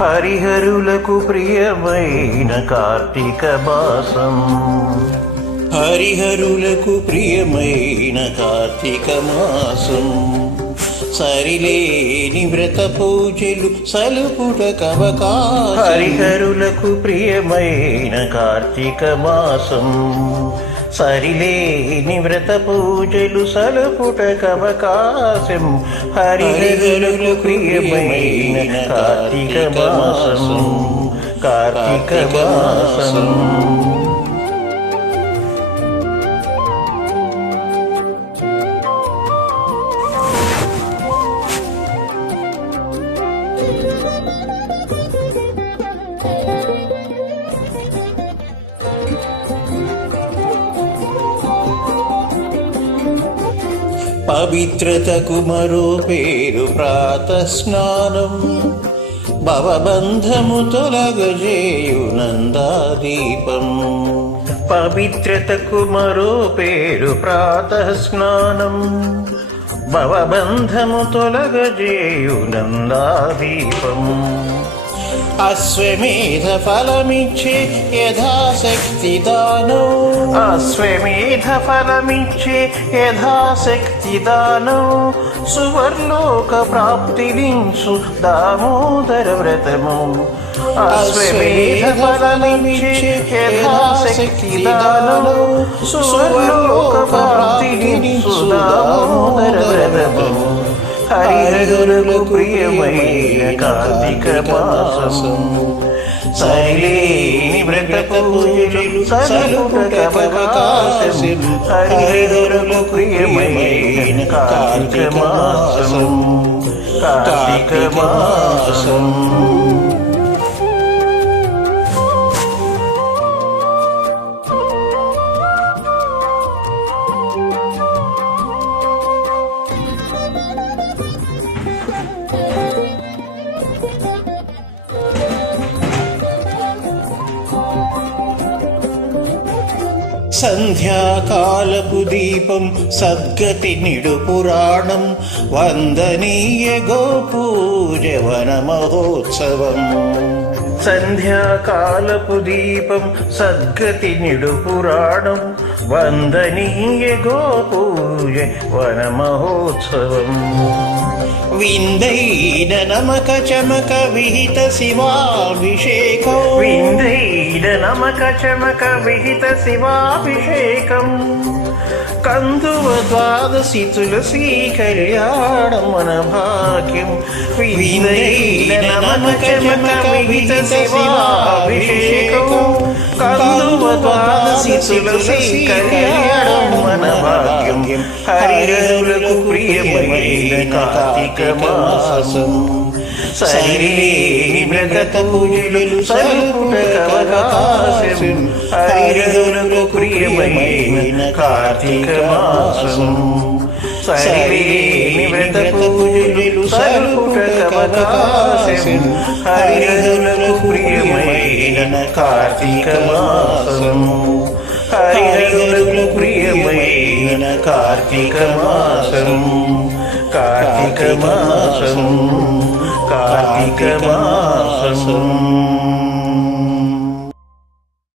హరిహరులకు ప్రియమైన కార్తీక మాసం. హరిహరులకు ప్రియమైన కార్తీక మాసం. సరిలేని వ్రత పూజలు సలుపుటకవకాశం. హరిహరులకు ప్రియమైన కార్తీక మాసం. సరిలేని వ్రత పూజలు సలుపుటకవకాశం. హరిహరులకు ప్రియమైన కార్తీక మాసం. కార్తీక మాసం. పవిత్రతకు మరో పేరు ప్రాతస్నానం. భవబంధము తొలగజేయు నందాదీపం. పవిత్రతకు మరో పేరు ప్రాతస్నానం. భవబంధము తొలగజేయు నందాదీపం. అశ్వమేధ ఫలమిచ్చే యథాశక్తి దానం. అశ్వమేధ ఫలమిచ్చే యథాశక్తి దానం. సువర్లోక ప్రాప్తినించు దామోదర వ్రతము. అశ్వమేధ ఫలమిచ్చే యథాశక్తి దానం. సువర్లోక ప్రాప్తినించు దామోదర వ్రతము. హరిహరులకు ప్రియమైన కార్తీక మాసం. సరిలేని వ్రత పూజలు సలుపుటకవకాశం. హరిహరులకు ప్రియమైన కార్తీక మాసం. కార్తీక మాసం. సంధ్యాకాలపు దీపం సద్గతి నిడు పురాణం. వందనీయ గోపూజ వన మహోత్సవం. సంధ్యాకాలపు దీపం సద్గతి నిడు పురాణం. వందనీయ గోపూజ వన మహోత్సవం. విందైన నమక చమక విహిత శివాభిషేకం. విందైన నమక చమక విహిత శివాభిషేకం. కందువ ద్వాదశి తులసీ కళ్యాణం మన భాగ్యం. విందైన నమక చమక విహిత శివాభిషేకం. కందువ ద్వాదశి తులసీ కళ్యాణం మన భాగ్యం. హరిహరులకు ప్రియమైన కార్తీక మాసం. సరిలేని వ్రత పూజలు సలుపుటకవకాశం. హరిహరులకు ప్రియమైన కార్తీక మాసం. సరిలేని వ్రత పూజలు సలుపుటకవకాశం. హరిహరులకు ప్రియమైన కార్తీక మాసం. హరిహరులకు ప్రియమైన కార్తీక మాసం. కార్తీక మాసం. కార్తీక మాసం.